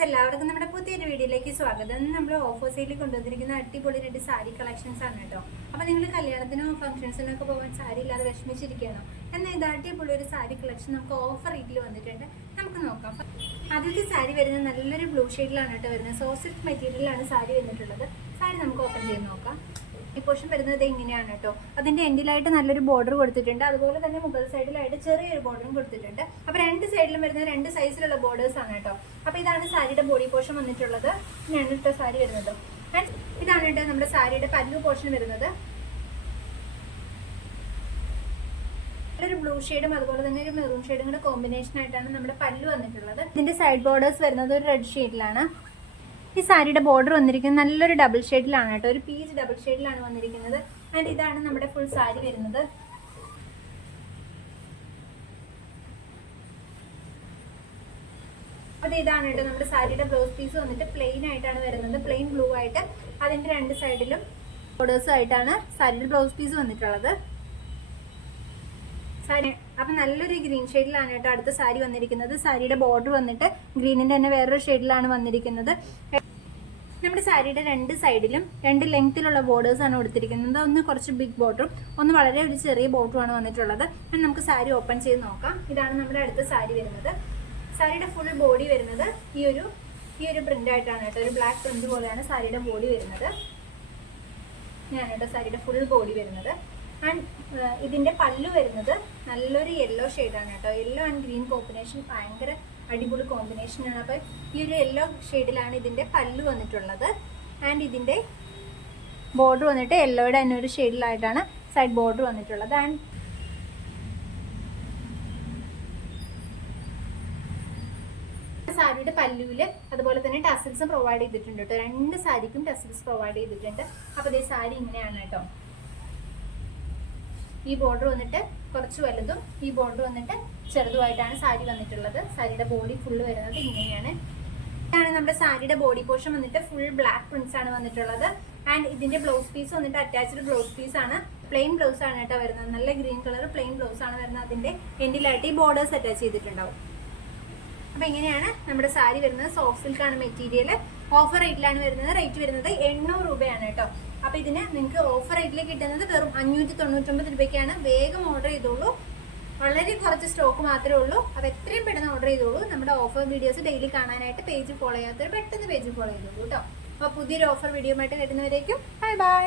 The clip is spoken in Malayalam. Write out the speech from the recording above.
ഗൈസ് എല്ലാവർക്കും നമ്മുടെ പുതിയൊരു വീഡിയോയിലേക്ക് സ്വാഗതം. നമ്മൾ ഓഫർ സെയിൽ കൊണ്ടുവന്നിരിക്കുന്ന അടിപൊളി രണ്ട് സാരി കളക്ഷൻസ് ആണ് കേട്ടോ. അപ്പോൾ നിങ്ങൾ കല്യാണത്തിനോ ഫംഗ്ഷൻസിനോ ഒക്കെ പോകാൻ സാരി ഇല്ലാതെ വിഷമിച്ചിരിക്കുകയാണോ? എന്നാൽ ഇത് അടിപൊളി ഒരു സാരി കളക്ഷൻ നമുക്ക് ഓഫർ റേറ്റിൽ വന്നിട്ടുണ്ട്. നമുക്ക് നോക്കാം. ആദ്യത്തെ സാരി വരുന്നത് നല്ലൊരു ബ്ലൂ ഷെയ്ഡിലാണ് കേട്ടോ വരുന്നത്. സോസിൽക്ക് മെറ്റീരിയലാണ് സാരി വന്നിട്ടുള്ളത്. സാരി നമുക്ക് ഓപ്പൺ ചെയ്ത് നോക്കാം. ഈ പോർഷൻ വരുന്നത് ഇങ്ങനെയാണ് കേട്ടോ. അതിന്റെ എൻഡിലായിട്ട് നല്ലൊരു ബോർഡർ കൊടുത്തിട്ടുണ്ട്. അതുപോലെ തന്നെ മുകൾ സൈഡിലായിട്ട് ചെറിയൊരു ബോർഡറും കൊടുത്തിട്ടുണ്ട്. അപ്പൊ രണ്ട് സൈഡിലും വരുന്ന രണ്ട് സൈസിലുള്ള ബോർഡേഴ്സ് ആണ് കേട്ടോ. അപ്പൊ ഇതാണ് സാരിയുടെ ബോഡി പോർഷൻ വന്നിട്ടുള്ളത്. ഇങ്ങനെയാണ് സാരി വരുന്നത്. ഇതാണ് കേട്ടോ നമ്മുടെ സാരിയുടെ പല്ലു പോർഷൻ വരുന്നത്. ബ്ലൂ ഷെയ്ഡും അതുപോലെ തന്നെ ഒരു മെറൂൺ ഷെയ്ഡും കൂടെ കോമ്പിനേഷൻ ആയിട്ടാണ് നമ്മുടെ പല്ല് വന്നിട്ടുള്ളത്. ഇതിന്റെ സൈഡ് ബോർഡേഴ്സ് വരുന്നത് ഒരു റെഡ് ഷെയ്ഡിലാണ് ഈ സാരിയുടെ ബോർഡർ വന്നിരിക്കുന്നത് നല്ലൊരു ഡബിൾ ഷെയ്ഡിലാണ് കേട്ടോ. ഒരു പീസ് ഡബിൾ ഷെയ്ഡിലാണ് വന്നിരിക്കുന്നത്. ആൻഡ് ഇതാണ് നമ്മുടെ ഫുൾ സാരി വരുന്നത്. അപ്പോൾ ഇതാണ് കേട്ടോ നമ്മുടെ സാരിയുടെ ബ്ലൗസ് പീസ് വന്നിട്ട് പ്ലെയിൻ ആയിട്ടാണ് വരുന്നത്. പ്ലെയിൻ ബ്ലൂ ആയിട്ട് അതിന്റെ രണ്ട് സൈഡിലും ബോർഡേഴ്സ് ആയിട്ടാണ് സാരിയുടെ ബ്ലൗസ് പീസ് വന്നിട്ടുള്ളത്. സാരി. അപ്പം നല്ലൊരു ഗ്രീൻ ഷെയ്ഡിലാണ് കേട്ടോ അടുത്ത സാരി വന്നിരിക്കുന്നത്. സാരിയുടെ ബോർഡർ വന്നിട്ട് ഗ്രീനിന്റെ തന്നെ വേറൊരു ഷെയ്ഡിലാണ് വന്നിരിക്കുന്നത്. നമ്മുടെ സാരിയുടെ രണ്ട് സൈഡിലും രണ്ട് ലെങ്ത്തിലുള്ള ആണ് കൊടുത്തിരിക്കുന്നത്. ഒന്ന് കുറച്ച് ബിഗ് ബോർഡറും ഒന്ന് വളരെ ഒരു ചെറിയ ബോർഡറുമാണ് വന്നിട്ടുള്ളത്. നമുക്ക് സാരി ഓപ്പൺ ചെയ്ത് നോക്കാം. ഇതാണ് നമ്മുടെ അടുത്ത സാരി വരുന്നത്. സാരിയുടെ ഫുൾ ബോഡി വരുന്നത് ഈ ഒരു ഈ ഒരു പ്രിന്റ് ആയിട്ടാണ് കേട്ടോ. ഒരു ബ്ലാക്ക് പ്രിന്റ് പോലെയാണ് സാരിയുടെ ബോഡി വരുന്നത്. ഞാൻ കേട്ടോ സാരിയുടെ ഫുൾ ബോഡി വരുന്നത്. ആൻഡ് ഇതിന്റെ പല്ലു വരുന്നത് നല്ലൊരു യെല്ലോ ഷെയ്ഡാണ് കേട്ടോ. യെല്ലോ ആൻഡ് ഗ്രീൻ കോമ്പിനേഷൻ ഭയങ്കര അടിപൊളി കോമ്പിനേഷൻ ആണ്. അപ്പോൾ ഈ ഒരു യെല്ലോ ഷെയ്ഡിലാണ് ഇതിന്റെ പല്ലു വന്നിട്ടുള്ളത്. ആൻഡ് ഇതിന്റെ ബോർഡർ വന്നിട്ട് യെല്ലോയുടെ തന്നെ ഒരു ഷെയ്ഡിലായിട്ടാണ് സൈഡ് ബോർഡർ വന്നിട്ടുള്ളത്. ആൻഡ് സാരിയുടെ പല്ലുവിൽ അതുപോലെ തന്നെ ടസിൽസും പ്രൊവൈഡ് ചെയ്തിട്ടുണ്ട് കേട്ടോ. രണ്ട് സാരിക്കും ടസിൽസ് പ്രൊവൈഡ് ചെയ്തിട്ടുണ്ട്. അപ്പോൾ ഇതേ സാരി ഇങ്ങനെയാണ് കേട്ടോ. ഈ ബോർഡർ വന്നിട്ട് കുറച്ച് വലുതും ഈ ബോർഡർ വന്നിട്ട് ചെറുതുമായിട്ടാണ് സാരി വന്നിട്ടുള്ളത്. സാരിയുടെ ബോഡി ഫുള്ള് വരുന്നത് ഇങ്ങനെയാണ്. ഇതാണ് നമ്മുടെ സാരിയുടെ ബോഡി പോർഷൻ വന്നിട്ട് ഫുൾ ബ്ലാക്ക് പ്രിന്റ്സ് ആണ് വന്നിട്ടുള്ളത്. ആൻഡ് ഇതിന്റെ ബ്ലൗസ് പീസ് വന്നിട്ട് അറ്റാച്ച്ഡ് ബ്ലൗസ് പീസ് ആണ്. പ്ലെയിൻ ബ്ലൗസ് ആണ് കേട്ടോ വരുന്നത്. നല്ല ഗ്രീൻ കളർ പ്ലെയിൻ ബ്ലൗസ് ആണ് വരുന്നത്. അതിന്റെ എൻഡിലായിട്ട് ഈ ബോർഡേഴ്സ് അറ്റാച്ച് ചെയ്തിട്ടുണ്ടാവും. അപ്പൊ ഇങ്ങനെയാണ് നമ്മുടെ സാരി വരുന്നത്. സോഫ്റ്റ് സിൽക്കാണ് മെറ്റീരിയൽ ഓഫർ റേറ്റിലാണ് വരുന്നത്. റേറ്റ് വരുന്നത് എണ്ണൂറ് രൂപയാണ് കേട്ടോ. അപ്പൊ ഇതിന് നിങ്ങൾക്ക് ഓഫർ റേറ്റിൽ കിട്ടുന്നത് വെറും അഞ്ഞൂറ്റി തൊണ്ണൂറ്റൊമ്പത് രൂപയ്ക്കാണ്. വേഗം ഓർഡർ ചെയ്തോളൂ. വളരെ കുറച്ച് സ്റ്റോക്ക് മാത്രമേ ഉള്ളൂ. അപ്പോൾ എത്രയും പെട്ടെന്ന് ഓർഡർ ചെയ്തോളൂ. നമ്മുടെ ഓഫർ വീഡിയോസ് ഡെയിലി കാണാനായിട്ട് പേജ് ഫോളോ ചെയ്യാത്തവർ പെട്ടെന്ന് പേജ് ഫോളോ ചെയ്തോളൂ കേട്ടോ. അപ്പോൾ പുതിയൊരു ഓഫർ വീഡിയോ ആയിട്ട് വരുന്നവരേക്കും. Bye bye